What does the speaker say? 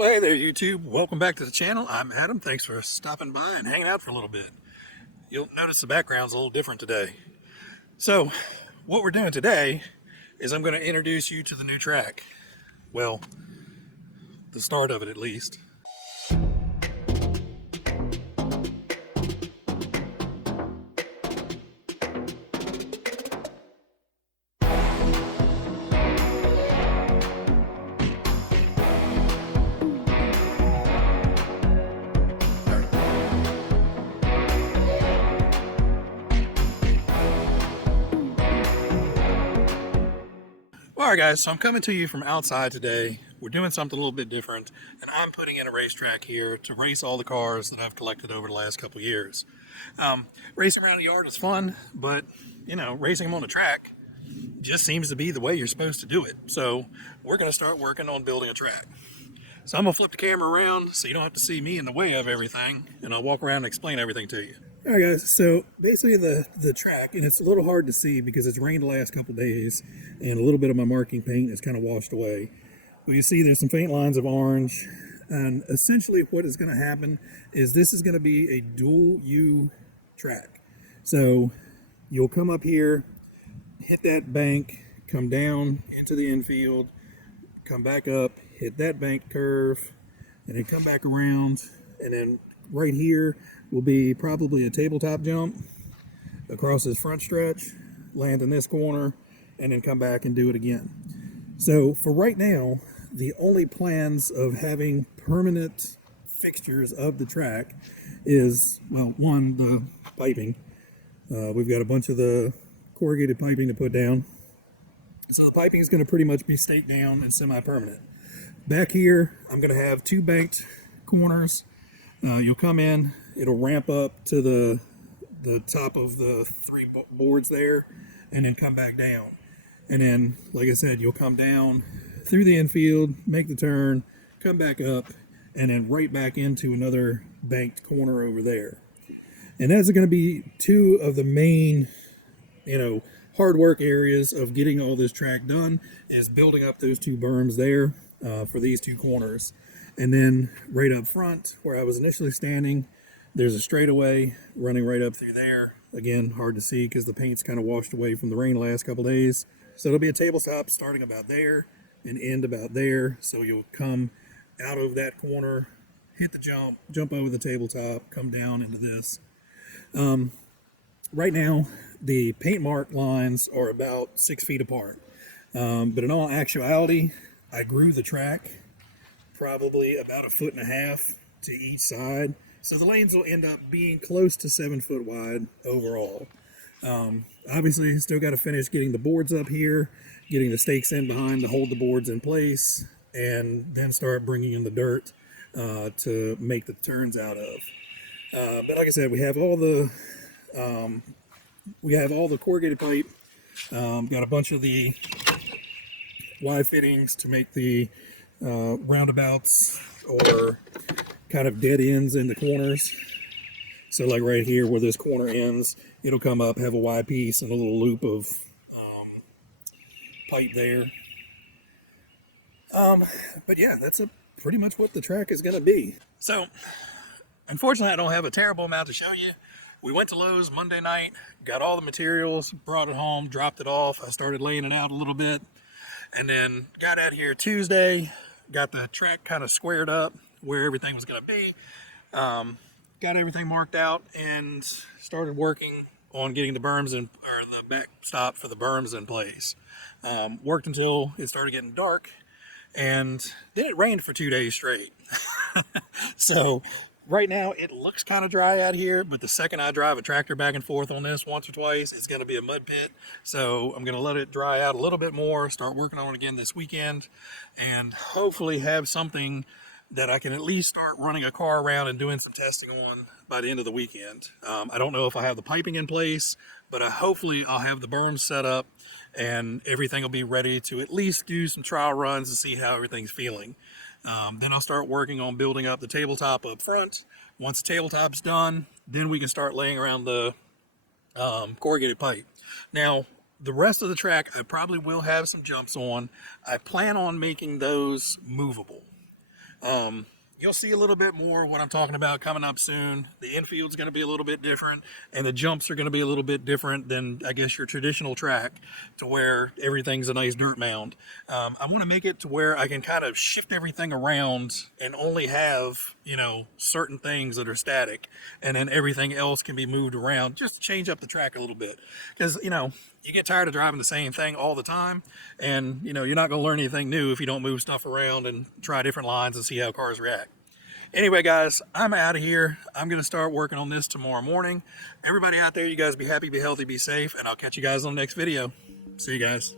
Well, hey there, YouTube. Welcome back to the channel. I'm Adam. Thanks for stopping by and hanging out for a little bit. You'll notice the background's a little different today. So, what we're doing today is I'm going to introduce you to the new track. Well, the start of it at least. Alright guys, so I'm coming to you from outside today. We're doing something a little bit different, and I'm putting in a racetrack here to race all the cars that I've collected over the last couple years. Racing around the yard is fun, but you know, racing them on the track just seems to be the way you're supposed to do it. So we're going to start working on building a track. So I'm going to flip the camera around so you don't have to see me in the way of everything, and I'll walk around and explain everything to you. Alright guys, so basically the track, and it's a little hard to see because it's rained the last couple days and a little bit of my marking paint is kind of washed away. But you see there's some faint lines of orange, and essentially what is going to happen is this is going to be a dual U track. So you'll come up here, hit that bank, come down into the infield, come back up, hit that bank curve, and then come back around, and then right here will be probably a tabletop jump across this front stretch, land in this corner, and then come back and do it again. So for right now, the only plans of having permanent fixtures of the track is, well, one, the piping. We've got a bunch of the corrugated piping to put down. So the piping is going to pretty much be staked down and semi-permanent. Back here, I'm going to have two banked corners. You'll come in, it'll ramp up to the top of the three boards there, and then come back down. And then, like I said, you'll come down through the infield, make the turn, come back up, and then right back into another banked corner over there. And that's going to be two of the main, hard work areas of getting all this track done, is building up those two berms there for these two corners. And then right up front, where I was initially standing, there's a straightaway running right up through there. Again, hard to see because the paint's kind of washed away from the rain the last couple days. So it'll be a tabletop starting about there and end about there. So you'll come out of that corner, hit the jump over the tabletop, come down into this. Right now, the paint mark lines are about 6 feet apart. But in all actuality, I grew the track probably about 1.5 feet to each side. So the lanes will end up being close to 7 foot wide overall. Obviously, still got to finish getting the boards up here, getting the stakes in behind to hold the boards in place, and then start bringing in the dirt to make the turns out of. But like I said, we have all the corrugated pipe. Got a bunch of the Y fittings to make the roundabouts or kind of dead ends in the corners. So like right here where this corner ends, it'll come up, have a Y piece and a little loop of pipe there. But yeah, that's pretty much what the track is going to be. So unfortunately, I don't have a terrible amount to show you. We went to Lowe's Monday night, got all the materials, brought it home, dropped it off. I started laying it out a little bit, and then got out here Tuesday, got the track kind of squared up where everything was going to be, got everything marked out, and started working on getting the berms or the backstop for the berms in place. Worked until it started getting dark, and then it rained for 2 days straight. So right now it looks kind of dry out here, but the second I drive a tractor back and forth on this once or twice, it's going to be a mud pit. So I'm going to let it dry out a little bit more, start working on it again this weekend, and hopefully have something that I can at least start running a car around and doing some testing on by the end of the weekend. I don't know if I have the piping in place, but hopefully I'll have the berms set up and everything will be ready to at least do some trial runs and see how everything's feeling. Then I'll start working on building up the tabletop up front. Once the tabletop's done, then we can start laying around the corrugated pipe. Now, the rest of the track, I probably will have some jumps on. I plan on making those movable. You'll see a little bit more what I'm talking about coming up soon. The infield's going to be a little bit different, and the jumps are going to be a little bit different than, I guess, your traditional track, to where everything's a nice dirt mound. I want to make it to where I can kind of shift everything around and only have, certain things that are static, and then everything else can be moved around just to change up the track a little bit. Because, you get tired of driving the same thing all the time, and you're not going to learn anything new if you don't move stuff around and try different lines and see how cars react. Anyway, guys, I'm out of here. I'm going to start working on this tomorrow morning. Everybody out there, you guys be happy, be healthy, be safe, and I'll catch you guys on the next video. See you guys.